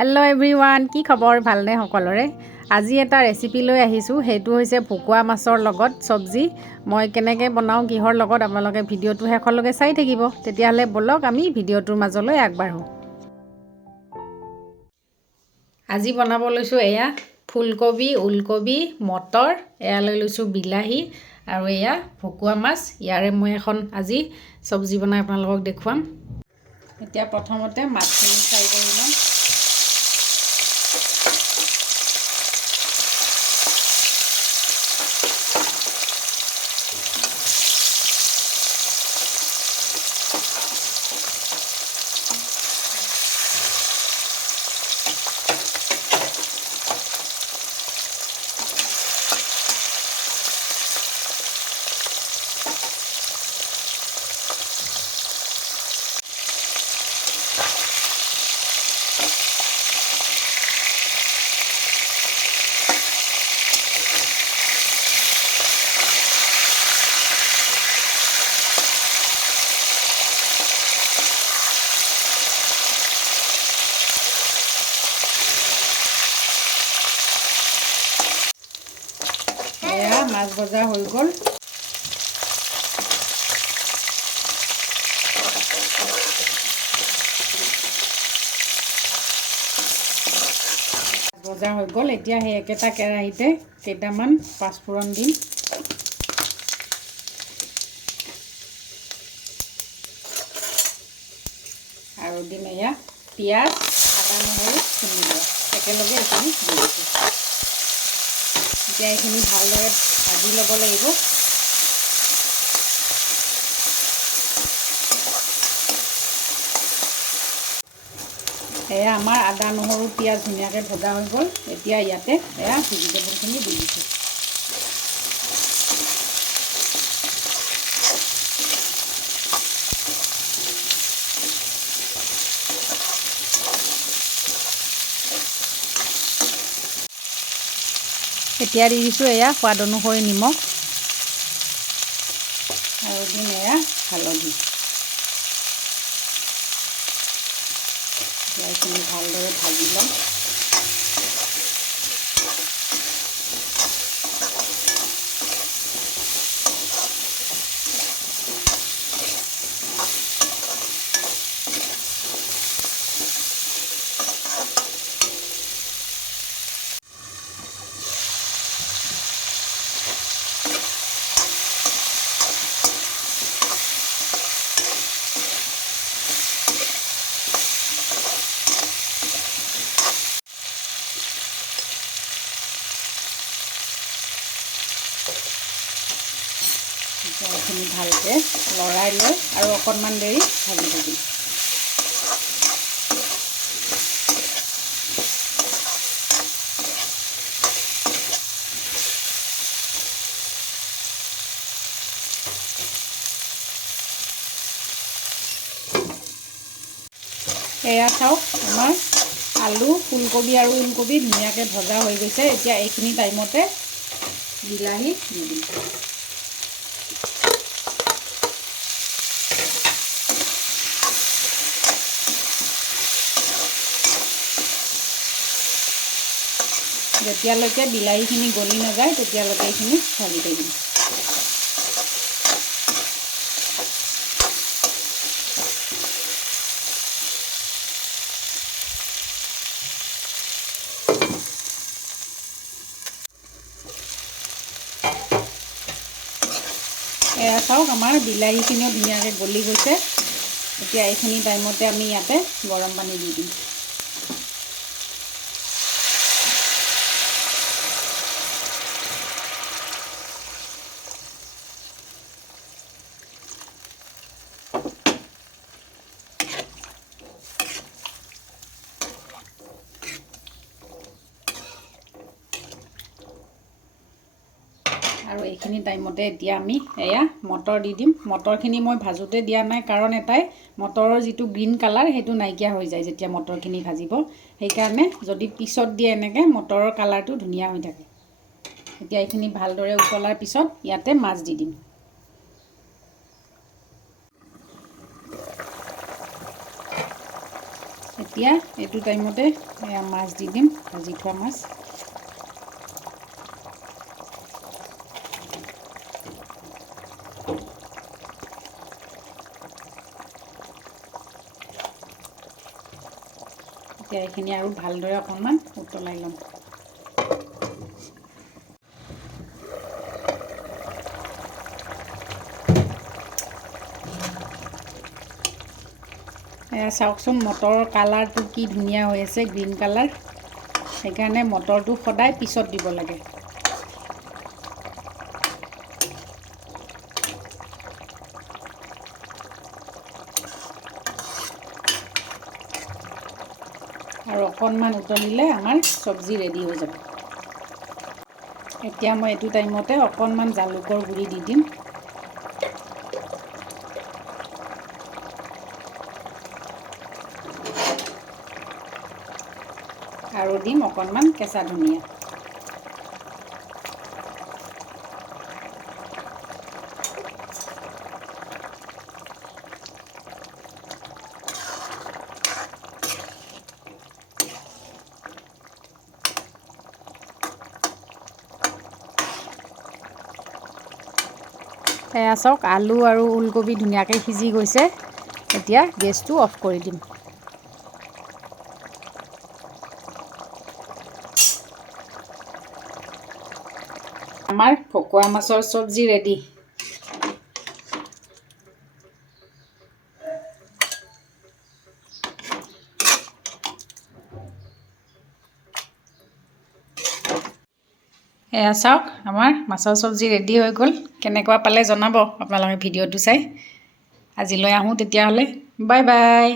Hello' everyone, কি খবৰ? ভালনে সকলোৰে? আজি এটা ৰেচিপি লৈ আহিছোঁ। সেইটো হৈছে ভকুৱা মাছৰ লগত চব্জি। মই কেনেকৈ বনাওঁ, কিহৰ লগত, আপোনালোকে ভিডিঅ'টো শেষলৈকে চাই থাকিব। তেতিয়াহ'লে ব'লক আমি ভিডিঅ'টোৰ মাজলৈ আগবাঢ়োঁ। আজি বনাব লৈছোঁ এয়া ফুলকবি, ওলকবি, মটৰ, এয়া লৈ লৈছোঁ বিলাহী আৰু এয়া ভকুৱা মাছ। ইয়াৰে মই এখন আজি চব্জি বনাই আপোনালোকক দেখুৱাম। এতিয়া প্ৰথমতে মাছখিনি ফ্ৰাই কৰি লওঁ। এয়া মাছ ভজা হৈ গ'ল। ভজা হৈ গ'ল। এতিয়া সেই একেটা কেৰাহীতে কেইটামান পাঁচফোৰণ দিম। আৰু দিম এয়া পিঁয়াজ, আদা, নহৰু খুন্দি লোৱা। একেলগে এইখিনি দি দিছোঁ। এতিয়া এইখিনি ভালদৰে ভাজি ল'ব লাগিব। এয়া আমাৰ আদা, নহৰু, পিঁয়াজ ধুনীয়াকৈ ভজা হৈ গ'ল। এতিয়া ইয়াতে এয়া ভেজিটেবলখিনি দি দিছোঁ। এতিয়া দি দিছোঁ এয়া সোৱাদ অনুসৰি নিমখ আৰু দিম এয়া হালধি। এইখিনি ভালদৰে ভাজি ল'ম। এইখিনি ভালকৈ লৰাই লৈ আৰু অকণমান দেৰি ভাজি থাকিম। এয়া চাওক, আমাৰ আলু, ফুলকবি আৰু ওলকবি ধুনীয়াকৈ ভজা হৈ গৈছে। এতিয়া এইখিনি টাইমতে বিলাহী দি দিম। যেতিয়ালৈকে বিলাহীখিনি গলি নাযায় তেতিয়ালৈকে এইখিনি ভাজি থাকিম। এয়া চাওক, আমাৰ বিলাহীখিনিও ধুনীয়াকৈ গলি গৈছে। এতিয়া এইখিনি টাইমতে আমি ইয়াতে গৰম পানী দি দিম। আৰু এইখিনি টাইমতে এতিয়া আমি এয়া মটৰ দি দিম। মটৰখিনি মই ভাজোঁতে দিয়া নাই, কাৰণ এটাই মটৰৰ যিটো গ্ৰীণ কালাৰ সেইটো নাইকিয়া হৈ যায় যেতিয়া মটৰখিনি ভাজিব। সেইকাৰণে যদি পিছত দিয়ে এনেকৈ মটৰৰ কালাৰটো ধুনীয়া হৈ থাকে। এতিয়া এইখিনি ভালদৰে উতলাৰ পিছত ইয়াতে মাছ দি দিম। এতিয়া এতিয়া এইটো টাইমতে মাছ দি দিম, ভাজি থোৱা মাছ। এতিয়া এইখিনি আৰু ভালদৰে অকণমান উতলাই ল'ম। এয়া চাওকচোন মটৰৰ কালাৰটো কি ধুনীয়া হৈ আছে, গ্ৰীণ কালাৰ। সেইকাৰণে মটৰটো সদায় পিছত দিব লাগে। আৰু অকণমান উতলিলে আমাৰ চব্জি ৰেডি হৈ যাব। এতিয়া মই এইটো টাইমতে অকণমান জালুকৰ গুড়ি দি দিম। আৰু দিম অকণমান কেঁচা ধনিয়া। এয়া চাওক আলু আৰু ওলকবি ধুনীয়াকৈ সিজি গৈছে। এতিয়া গেছটো অফ কৰি দিম। আমাৰ ভকুৱা মাছৰ চব্জি ৰেডি। এয়া চাওক আমাৰ মাছৰ চব্জি ৰেডি হৈ গ'ল। কেনেকুৱা পালে জনাব আপোনালোকে ভিডিঅ'টো চাই। আজিলৈ আহোঁ তেতিয়াহ'লে, বাই বাই।